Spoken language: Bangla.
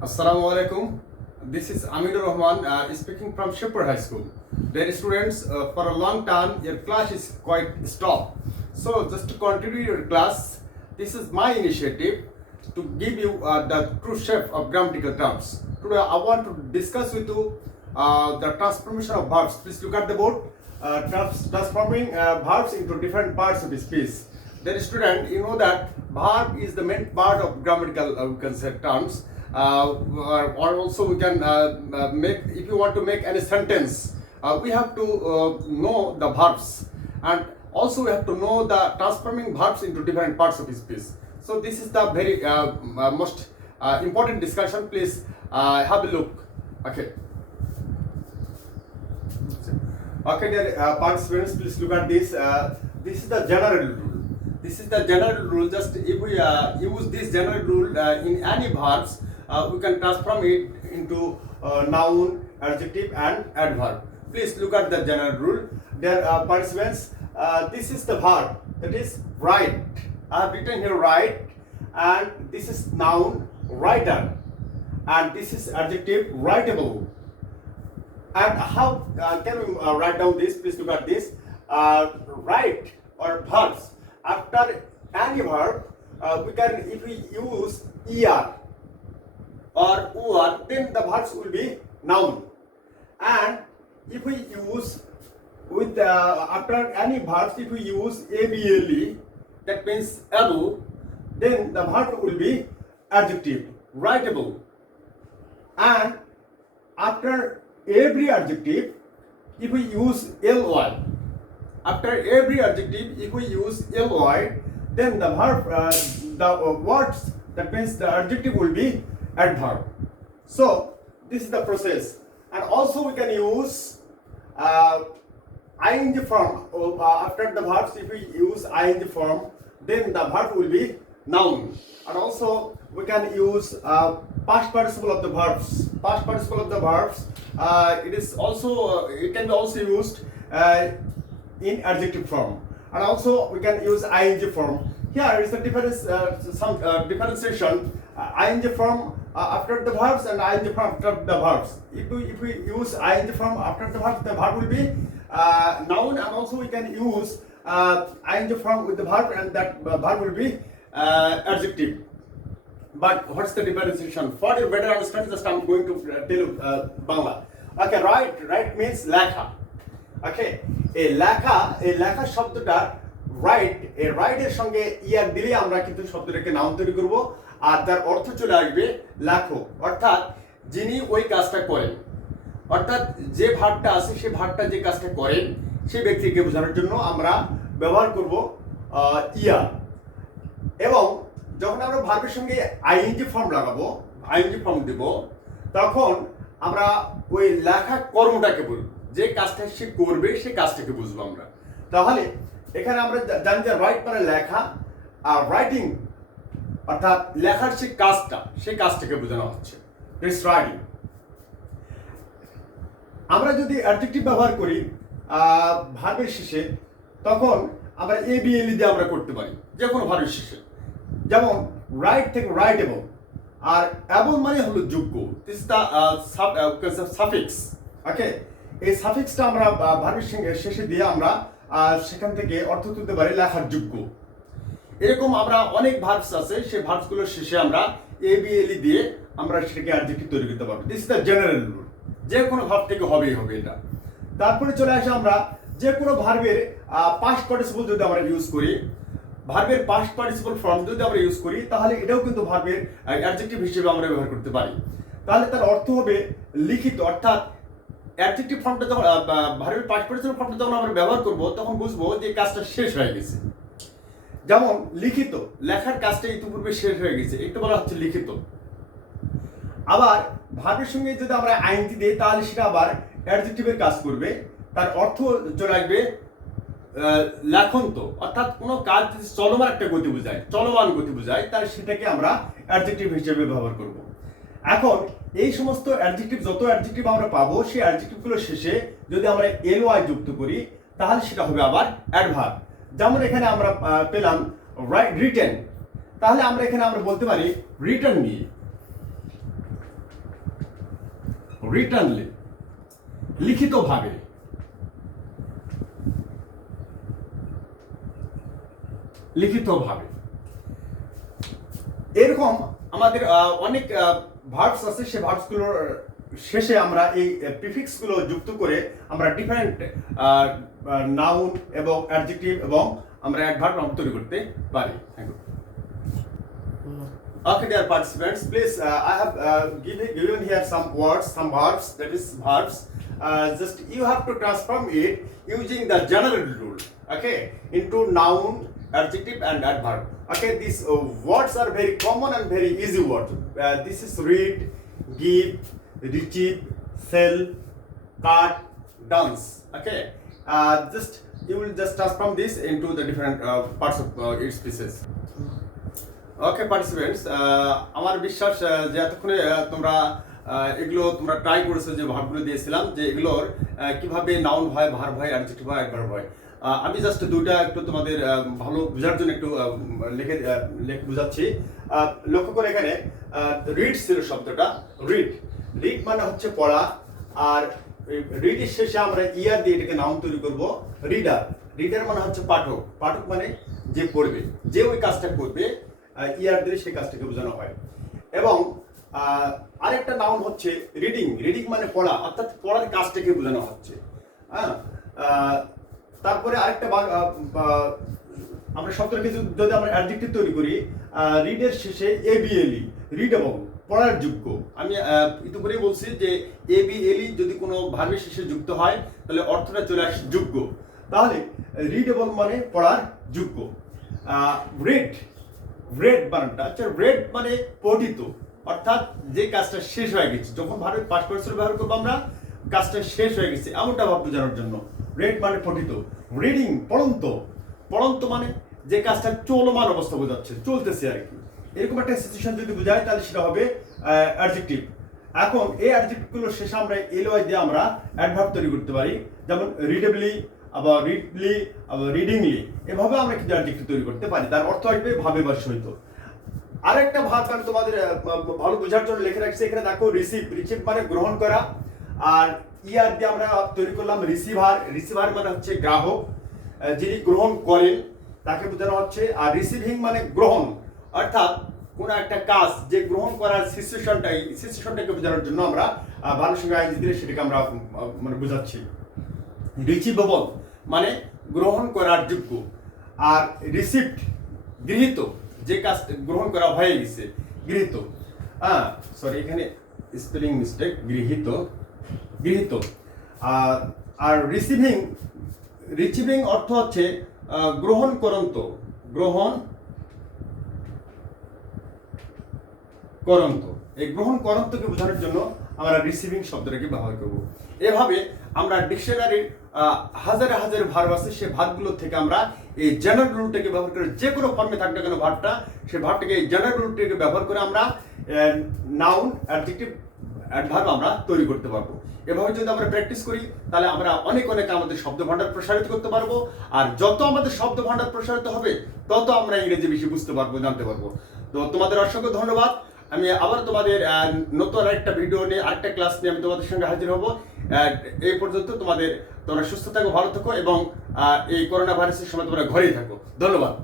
Assalamu alaikum. This is Aminur Rahman speaking from Shipper High School. Dear students, for a long time your class is quite stopped. So just to continue your class, this is my initiative to give you the true shape of grammatical terms. Today I want to discuss with you the transformation of verbs. Please look at the board. Transforming verbs into different parts of the speech. Dear student, you know that verb is the main part of grammatical we can say terms. Or also we can make, if you want to make any sentence, we have to know the verbs, and also we have to know the transforming verbs into different parts of the speech. So this is the very most important discussion. Please have a look. Okay, dear participants, please look at this. This is the general rule. This is the general rule. Just if we use this general rule in any verbs, we can transform it into noun, adjective, and adverb. Please look at the general rule. Dear participants, this is the verb, that is write. I have written here write, and this is noun, writer, and this is adjective, writable. And how can we write down this? Please look at this. Write or verbs. After any verb, we can, if we use er or or, then the verbs will be noun. And if we use with after any verbs, if we use able, that means able, then the verb will be adjective, writable. And after every adjective, if we use ly, after every adjective, if we use ly, then the verb, the words, that means the adjective will be adverb. So this is the process. And also we can use ing form after the verbs. If we use ing form, then the verb will be noun. And also we can use past participle of the verbs. Past participle of the verbs, it is also it can be also used in adjective form. And also we can use ing form. Here is the difference, some differentiation. Ing form after the verbs and ing form after the verbs. If we use ing form after the verb will be noun, and also we can use ing form with the verb, and that verb will be adjective. But what's the differentiation? For your better understanding, just I'm going to tell you Bangla. Okay, write means লেখা. Okay, a লেখা শব্দটা রাইট, এই রাইটের সঙ্গে ইয়ার দিলে আমরা কিন্তু শব্দটাকে নাউন তৈরি করব, আর তার অর্থ চলে আসবে লেখো, অর্থাৎ যিনি ওই কাজটা করেন, অর্থাৎ যে ভার্বটা আছে সেই ভার্বটা যে কাজটা করেন সেই ব্যক্তিকে বোঝানোর জন্য আমরা ব্যবহার করব ইয়ার। এবং যখন আমরা ভার্বের সঙ্গে আইএনজি ফর্ম লাগাবো, আইএনজি ফর্ম দেব, তখন আমরা ওই লেখা কর্মটাকে বলব, যে কাজটা সে করবে সেই কাজটাকে বুঝবো আমরা। তাহলে এখানে আমরা জানি যে রাইট মানে লেখা, আর রাইটিং অর্থাৎ লেখার যে কাজটা, সেই কাজটাকে বোঝানো হচ্ছে, ইটস রাইটিং। আমরা যদি অ্যাডজেক্টিভ ব্যবহার করি ভার্বের শেষে, তখন আমরা এবিএলই দিয়ে আমরা করতে পারি যে কোনো ভার্বের শেষে। যেমন রাইট থেকে রাইটেবল, আর অ্যাবল মানে হলো যোগ্য, দিস ইজ দ্য সাফিক্স। ওকে, এই সাফিক্সটা আমরা ভার্বের শেষে দিয়ে আমরা সেখান থেকে অর্থ তুলতে পারি লেখার যোগ্য। এরকম আমরা অনেক ভার্বস আছে, সেই ভার্বসগুলোর শেষে আমরা এবিএলই দিয়ে আমরা সেটাকে অ্যাডজেক্টিভ তৈরি করতে পারবো। This is the general rule, যে কোনো ভার্ব থেকে হবেই হবে এটা। তারপরে চলে আসে আমরা যে কোনো ভার্বের পাস্ট পার্টিসিপল যদি আমরা ইউজ করি, ভার্বের পাস্ট পার্টিসিপল ফর্ম যদি আমরা ইউজ করি, তাহলে এটাও কিন্তু ভার্বের অ্যাডজেক্টিভ হিসেবে আমরা ব্যবহার করতে পারি। তাহলে তার অর্থ হবে লিখিত, অর্থাৎ অ্যাডজেক্টিভ ফর্মটা যখন ভার্বের পাস্ট পার্টিসিপল ফর্মটা যখন আমরা ব্যবহার করব, তখন বুঝবো যে কাজটা শেষ হয়ে গেছে। যেমন লিখিত, লেখার কাজটা ইতিপূর্বে শেষ হয়ে গেছে, একটু বলা হচ্ছে লিখিত। আবার ভার্বের সঙ্গে যদি আমরা আইএনজি দিই, তাহলে সেটা আবার অ্যাডজেক্টিভের কাজ করবে, তার অর্থ চলে আসবে লেখন্ত, অর্থাৎ কোনো কাজ যদি চলমান একটা গতি বোঝায়, চলমান গতি বোঝায়, তাহলে সেটাকে আমরা অ্যাডজেক্টিভ হিসেবে ব্যবহার করব। এখন এই সমস্ত অ্যাডজেক্টিভ, যত অ্যাডজেক্টিভ আমরা পাবো, সেই অ্যাডজেক্টিভগুলোর শেষে যদি আমরা এলওয়াই যুক্ত করি, তাহলে সেটা হবে আবার অ্যাডভার্ব। যেমন এখানে আমরা পেলাম রিটেন, তাহলে আমরা এখানে আমরা বলতে পারি রিটার্ন নিয়ে। রিটার্নলি, লিখিতভাবে। লিখিতভাবে এরকম আমাদের অনেক ভার্বস আছে, সেই ভার্বসগুলোর শেষে আমরা এই প্রিফিক্সগুলো যুক্ত করে আমরা ডিফারেন্ট নাউন এবং অ্যাডজেক্টিভ এবং আমরা অ্যাডভার্ব তৈরি করতে পারি। Thank you. Okay, dear participants, please, I have given here some words, some verbs, that is verbs. Just you have to transform it using the general rule, okay, into noun, adjective and adverb. Okay, these words are very common and very easy words. This is read, give, retrieve, sell, cut, dance. Okay, just you will just transform this into the different parts of its pieces. Okay participants, আমার বিশ্বাস যে এতক্ষণে তোমরা এগুলো তোমরা ট্রাই করেছো, যে ভার্বগুলো দিয়েছিলাম যে এগুলোর কিভাবে নাউন হয়, ভার্ব হয়, অ্যাডজেক্টিভ হয়, অ্যাডভার্ব হয়। আমি জাস্ট দুইটা একটু তোমাদের ভালো বোঝার জন্য একটু লিখে বোঝাচ্ছি। লক্ষ্য করে এখানে রিড ছিল শব্দটা, রিড। রিড মানে হচ্ছে পড়া, আর রিডের শেষে আমরা ইয়ার দিয়ে এটাকে নাউন তৈরি করব রিডার। রিডার মানে হচ্ছে পাঠক, পাঠক মানে যে পড়বে, যে ওই কাজটা করবে, ইয়ার দিয়ে সেই কাজটাকে বোঝানো হয়। এবং আরেকটা নাউন হচ্ছে রিডিং। রিডিং মানে পড়া, অর্থাৎ পড়ার কাজটাকে বোঝানো হচ্ছে। হ্যাঁ, তারপরে আরেকটা আমরা শব্দটাকে যদি আমরা অ্যাডজেক্টিভ তৈরি করি, রিডের শেষে এবিএলই, রিডেবল, পড়ার যোগ্য। আমি ইতিপূর্বেই বলছি যে এবিএলই যদি কোনো ভার্বের শেষে যুক্ত হয় তাহলে অর্থটা চলে আসে যোগ্য। তাহলে রিডেবল মানে পড়ার যোগ্য। রেড, রেড বানানটা আচ্ছা, রেড মানে পঠিত, অর্থাৎ যে কাজটা শেষ হয়ে গেছে। যখন ভার্বের পাস্ট পার্টিসিপল ব্যবহার করবো আমরা, কাজটা শেষ হয়ে গেছে এমনটা ভাব বোঝানোর জন্য। রেড মানে পঠিত। রিডিং, পড়ন্ত। পড়ন্ত মানে যে কাজটা চলমান অবস্থা বোঝাচ্ছে, চলতেছে আর কি। এরকম একটা সিচুয়েশন যদি বোঝায় তাহলে সেটা হবে অ্যাডজেক্টিভ। এখন এই অ্যাডজেক্টিভগুলোর শেষে আমরা এলওয়াই দিয়ে আমরা অ্যাডভার্ব তৈরি করতে পারি, যেমন রিডেবলি, আবার রিডলি, আবার রিডিংলি। এভাবে আমরা কিন্তু অ্যাডজেক্টিভ তৈরি করতে পারি, তার অর্থ আসবে ভাবে বা সহিত। আরেকটা ভার্ব আমি তোমাদের ভালো বোঝার জন্য লিখে রাখছি এখানে, দেখো রিসিভ। রিসিভ মানে গ্রহণ করা, আর ইয়ার দিয়ে আমরা তৈরি করলাম রিসিভার। রিসিভার মানে হচ্ছে গ্রাহক, যিনি গ্রহণ করেন তাকে বোঝানো হচ্ছে। আর রিসিভিং মানে গ্রহণ, অর্থাৎ কোনো একটা কাজ যে গ্রহণ করার সিচুয়েশনটাকে বোঝানোর জন্য আমরা ভার্বের সঙ্গে আইএনজি দিলে সেটাকে আমরা মানে বোঝাচ্ছি। রিচিভেবল মানে গ্রহণ করার যোগ্য, আর রিসিভড গৃহীত, যে কাজ গ্রহণ করা হয়ে গেছে, গৃহীত। সরি, এখানে স্পেলিং মিস্টেক, গৃহীত, গৃহীত। আর রিসিভিং অর্থ হচ্ছে গ্রহণ করন্ত, গ্রহণ করন্ত। এই গ্রহণ করন্তকে বোঝানোর জন্য আমরা রিসিভিং শব্দটাকে ব্যবহার করব। এভাবে আমরা ডিকশনারির হাজারে হাজার ভার্ব আছে, সেই ভার্বগুলো থেকে আমরা এই জেনারেল রুলটাকে ব্যবহার করে, যে কোনো ফর্মে থাক না কেন ভার্বটা, সেই ভার্বটাকে এই জেনারেল রুলটাকে ব্যবহার করে আমরা নাউন, অ্যাডজেক্টিভ, অ্যাডভার্ব আমরা তৈরি করতে পারবো। এভাবে যদি আমরা প্র্যাকটিস করি তাহলে আমরা অনেক আমাদের শব্দ ভান্ডার প্রসারিত করতে পারবো। আর যত আমাদের শব্দ ভান্ডার প্রসারিত হবে তত আমরা ইংরেজি বেশি বুঝতে পারবো, জানতে পারবো। তো তোমাদের অসংখ্য ধন্যবাদ। আমি আবার তোমাদের নতুন আরেকটা ভিডিও নিয়ে, আরেকটা ক্লাস নিয়ে আমি তোমাদের সঙ্গে হাজির হব। এই পর্যন্ত তোমরা সুস্থ থাকো, ভালো থাকো এবং এই করোনা ভাইরাসের সময় তোমরা ঘরেই থাকো। ধন্যবাদ।